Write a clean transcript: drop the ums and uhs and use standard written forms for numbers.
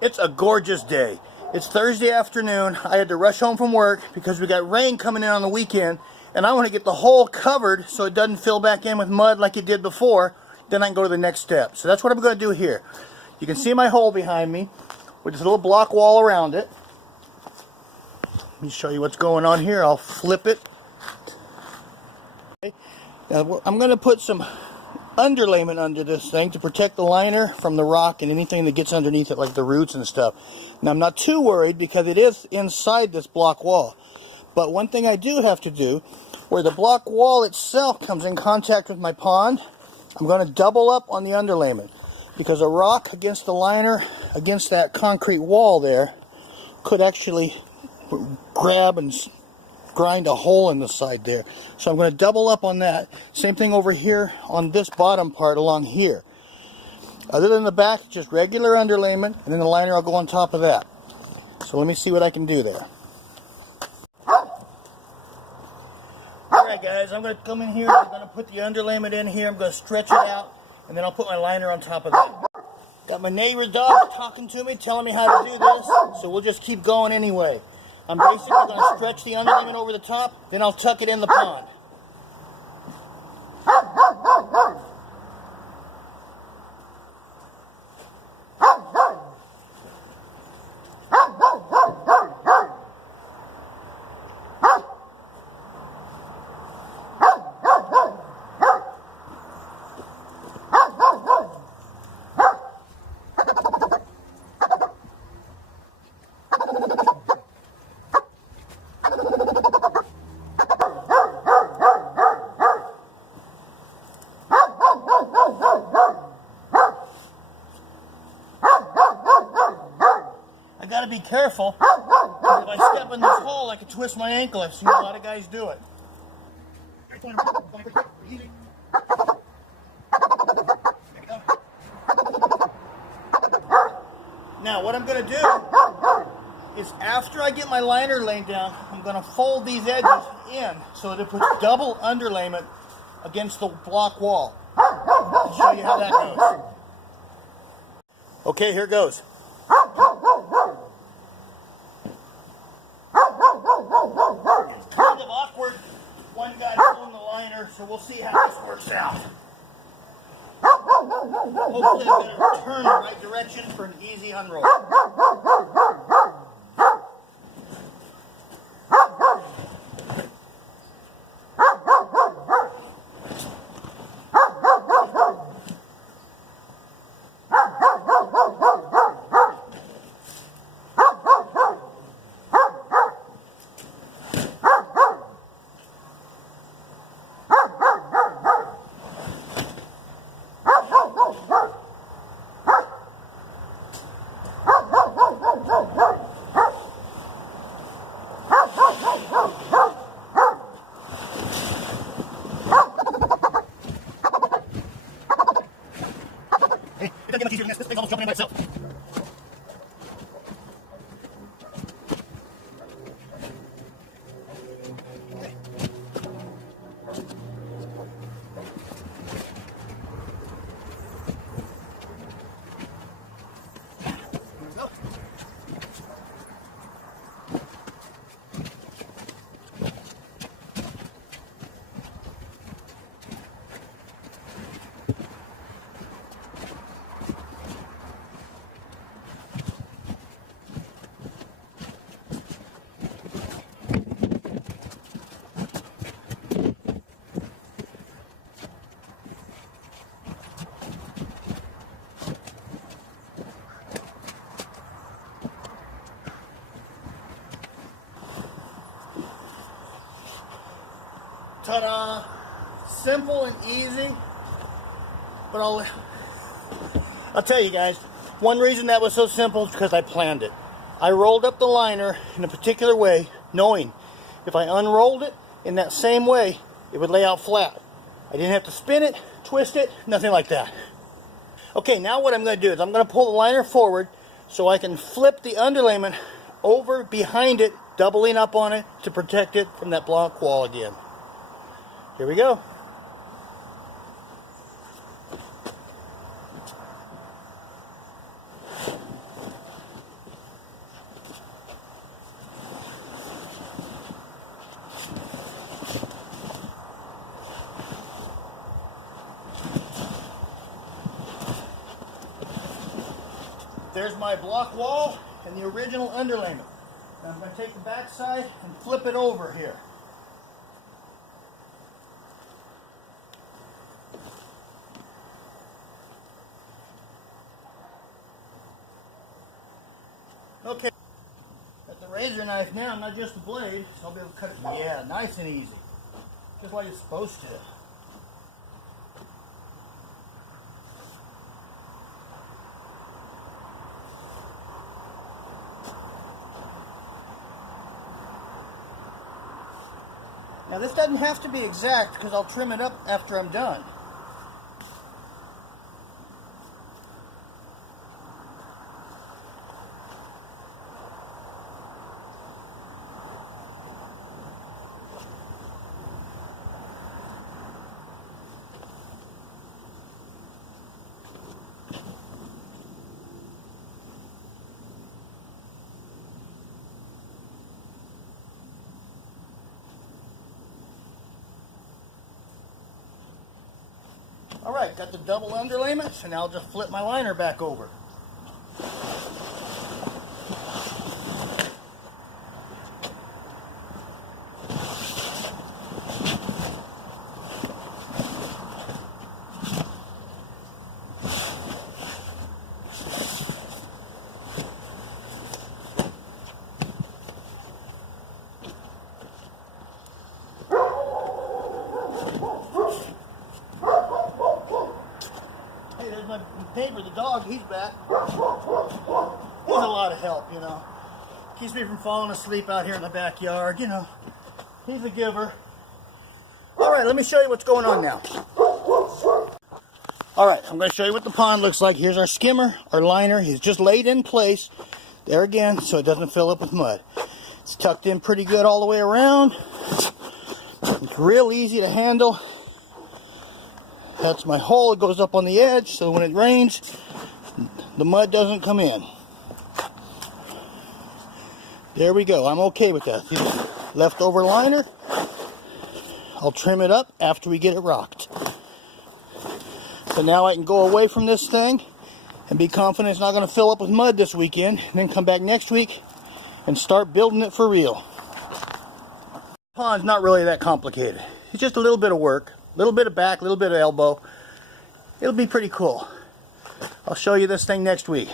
It's a gorgeous day. It's Thursday afternoon. I had to rush home from work because we got rain coming in on the weekend, and I want to get the hole covered so it doesn't fill back in with mud like it did before. Then I can go to the next step. So that's what I'm going to do here. You can see my hole behind me with this little block wall around it. Let me show you what's going on here. I'll flip it. Okay. Now I'm going to put some underlayment under this thing to protect the liner from the rock and anything that gets underneath it, like the roots and stuff. Now I'm not too worried because it is inside this block wall. But one thing I do have to do, where the block wall itself comes in contact with my pond, I'm going to double up on the underlayment, because a rock against the liner, against that concrete wall there, could actually grab and grind a hole in the side there. So I'm going to double up on that. Same thing over here on this bottom part along here. Other than the back, just regular underlayment, and then the liner will go on top of that. So let me see what I can do there. Alright guys, I'm going to come in here, I'm going to put the underlayment in here, I'm going to stretch it out, and then I'll put my liner on top of that. Got my neighbor's dog talking to me, telling me how to do this, so we'll just keep going anyway. I'm basically going to stretch the underlayment over the top, then I'll tuck it in the pond. I gotta be careful. If I step in this hole, I could twist my ankle. I've seen a lot of guys do it. Now, what I'm gonna do is, after I get my liner laid down, I'm gonna fold these edges in so that it puts double underlayment against the block wall. I'll show you how that goes. Okay, here goes. Kind of awkward, one guy pulling the liner, so we'll see how this works out. Hopefully I've got it turned the right direction for an easy unroll. Hey, it doesn't get much easier than this. This thing's almost jumping in by itself. Ta-da! Simple and easy, but I'll tell you guys, one reason that was so simple is because I planned it. I rolled up the liner in a particular way, knowing if I unrolled it in that same way, it would lay out flat. I didn't have to spin it, twist it, nothing like that. Okay, now what I'm going to do is I'm going to pull the liner forward so I can flip the underlayment over behind it, doubling up on it to protect it from that block wall again. Here we go. There's my block wall and the original underlayment. Now I'm going to take the back side and flip it over here. Okay, got the razor knife now, not just the blade, so I'll be able to cut it. Yeah, nice and easy. Just like it's supposed to. Now this doesn't have to be exact because I'll trim it up after I'm done. Alright, got the double underlayment, so now I'll just flip my liner back over. There's my paper, the dog, he's back. He's a lot of help, you know. Keeps me from falling asleep out here in the backyard, you know. He's a giver. Alright, let me show you what's going on now. Alright, I'm going to show you what the pond looks like. Here's our skimmer, our liner. He's just laid in place. There again, so it doesn't fill up with mud. It's tucked in pretty good all the way around. It's real easy to handle. That's my hole. It goes up on the edge, so when it rains, the mud doesn't come in. There we go. I'm okay with that. Leftover liner. I'll trim it up after we get it rocked. So now I can go away from this thing and be confident it's not going to fill up with mud this weekend, and then come back next week and start building it for real. The pond's not really that complicated. It's just a little bit of work. A little bit of back, a little bit of elbow. It'll be pretty cool. I'll show you this thing next week.